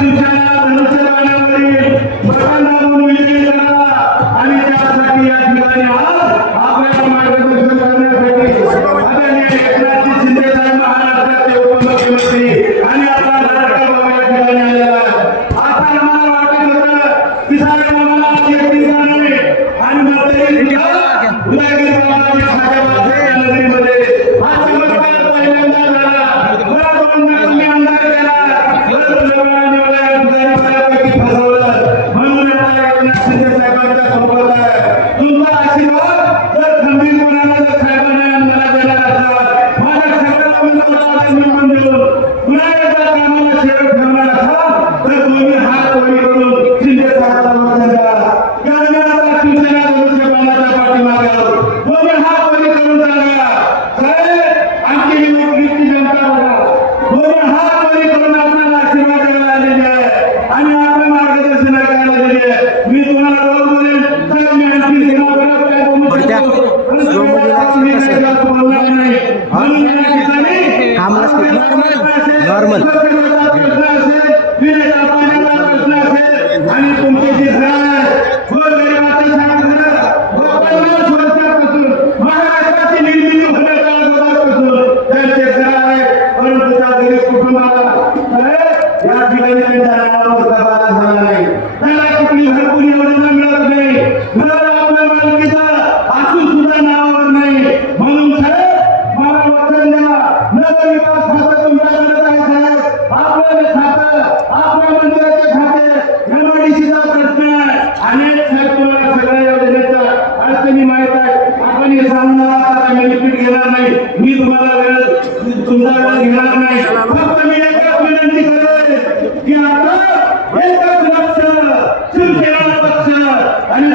Shiv Sena धनुष्यबाणावरील button दाबून विजयी करा आणि त्यासाठी या ठिकाणी आज आपल्याला मार्गदर्शन करण्यासाठी आदरणीय एकनाथ शिंदे साहेब महाराष्ट्राचे उपमुख्यमंत्री आणि आपला लाडका बाबा या ठिकाणी आलेला आहे. आता आम्हाला वाटत होतं की साहेब आम्हाला एकटी नाही आणि मतदारी उदयगिरी बाबाच्या साहेबाच्या नगरीमध्ये हा चमत्कार पहिल्यांदा झाला. मला दोनदा तुम्ही अंधार केला म्हणून एकनाथ शिंदे साहेबांच्या सोबत आहे. तुमचा आशीर्वाद जर खंबीरपणाला जर साहेबांनी आम्हाला दिला असता माझ्या सगळ्या उमेदवारांना निवडून देऊन पुन्हा एकदा कामाला शेवट ठेवणार असाल तर तुम्ही हात वर करून शिंदे साहेबांना वचन द्या की आम्ही आता शिवसेना धनुष्यबाणाच्या पाठीमागे आहोत. तुम्ही हात वर करून सांगा साहेब आमची ही मोठीची जनता बघा. तुम्ही हात वर करून आपल्याला आशीर्वाद द्यायला आलेली आहे आणि आपलं मार्गदर्शन करायला आलेली आहे. मी तुम्हाला रोज बोलेन साहेब मी आणखी सेवा करत काय बोलू शकतो बोलणार नाही. म्हणून या ठिकाणी नॉर्मल आणि तुमची जी गोरगरिबाचं सांगणं 50 वर्षापासून महाराष्ट्राची निर्मिती होण्याच्या अगोदरपासून त्यांचे घर आहे. परंतु त्या गरीब कुटुंबाला या ठिकाणी त्यांच्या नावावर दबाव झाला नाही. त्याला कुठली घरकुल योजना मिळत नाही. घर आपल्या मालकीचं असून सुद्धा नावावर नाही. म्हणून साहेब मला वचन द्या नगर विकास खातं तुमच्याकडे आहे साहेब. आपलं खातं आपल्या मंदिराचे खाते एमआयडीसीचा प्रश्न आहे. अनेक साहेब तुम्हाला सगळ्या योजनेच्या अडचणी माहित आहे. आपण हे सांगणार आता मी रिपीट घेणार नाही. मी तुम्हाला तुमचा वेळ घेणार नाही. फक्त मी एकच विनंती करेन की आता एकच लक्ष शिवसेना पक्ष आणि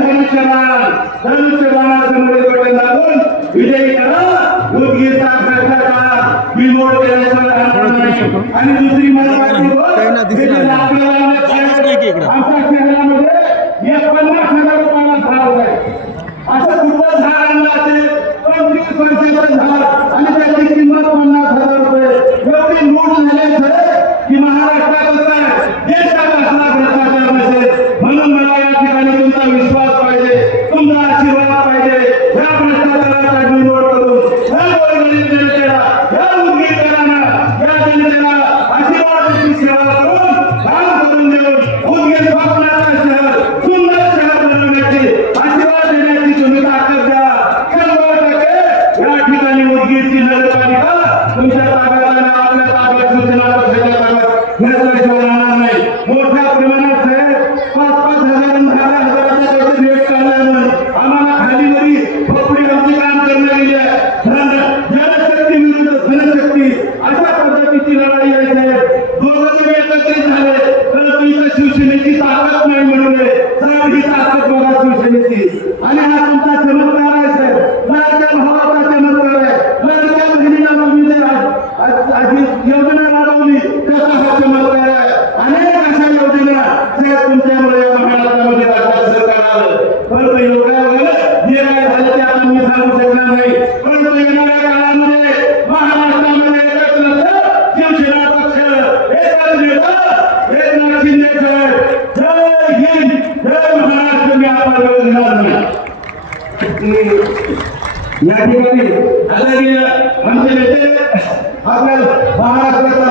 धनुष्यबाणासमोर बटन दाबून विजयी करा. उदगीरचा भ्रष्टाचार बिलबोर्ड केल्याशिवाय राहणार नाही. आणि दुसरी मला आमच्या शहरामध्ये 50,000 रुपयाला झाड आहे. असं कुठलं झाड आणलं असेल 25 वर्षाचं झाड आणि त्याची किंमत 50,000 रुपये. एवढी लूट झाली की महाराष्ट्रात असं देशात असला भ्रष्टाचार नसेल. म्हणून मला या ठिकाणी तुमचा विश्वास पाहिजे, तुमचा आशीर्वाद पाहिजे. या भ्रष्टाचाराचा बिलबोर्ड करून या गोरगरीब जनतेला या उदगीरकरांना या जनतेला आशीर्वादाची सेवा करून काम करून देऊन उदगीर स्वप्नाचं शहर सुंदर शहर बनवण्याची आशीर्वाद देण्याची तुम्ही ताकद द्या. 100% या ठिकाणी उदगीरची नगरपालिका तुमच्या ताब्यात आणि आपल्या ताब्यात शिवसेना पक्षाच्या ताब्यात घेतल्याशिवाय राहणार नाही. मोठ्या प्रमाणात साहेब 5,000 आणि 10,000च्या रेट चालल्यामुळे आम्हाला खालीवरी खोपडी आमची काम करण्यात गेली आहे. जनशक्ती विरुद्ध धनशक्ती अशा पद्धतीची लढाई आहे साहेब. दोघं जरी एकत्रित झाले परंतु इथं शिवसेनेची ताकद नाही म्हणून साहेब ही ताकद बघा शिवसेनेची. आणि हा तुमचा चमत्कार आहे साहेब. लाडक्या भावाचा चमत्कार आहे. लाडक्या बहिणीला मुलीने आधी योजना राबवली त्याचा हा चमत्कार आहे. अनेक अशा योजना साहेब तुमच्यामुळे या महाराष्ट्रामध्ये राज्यात सरकार आलं. परंतु योगायोगाने जे काय झालं ते आपण मी सांगू शकणार नाही. परंतु येणाऱ्या काळामध्ये महाराष्ट्रामध्ये एकच लक्ष शिवसेना पक्ष एकच नेता एकनाथ शिंदे साहेब. जय हिंद जय महाराष्ट्र. मी आपला वेळ घेणार नाही. या ठिकाणी आदरणीय आमचे नेते आपल्या महाराष्ट्राचा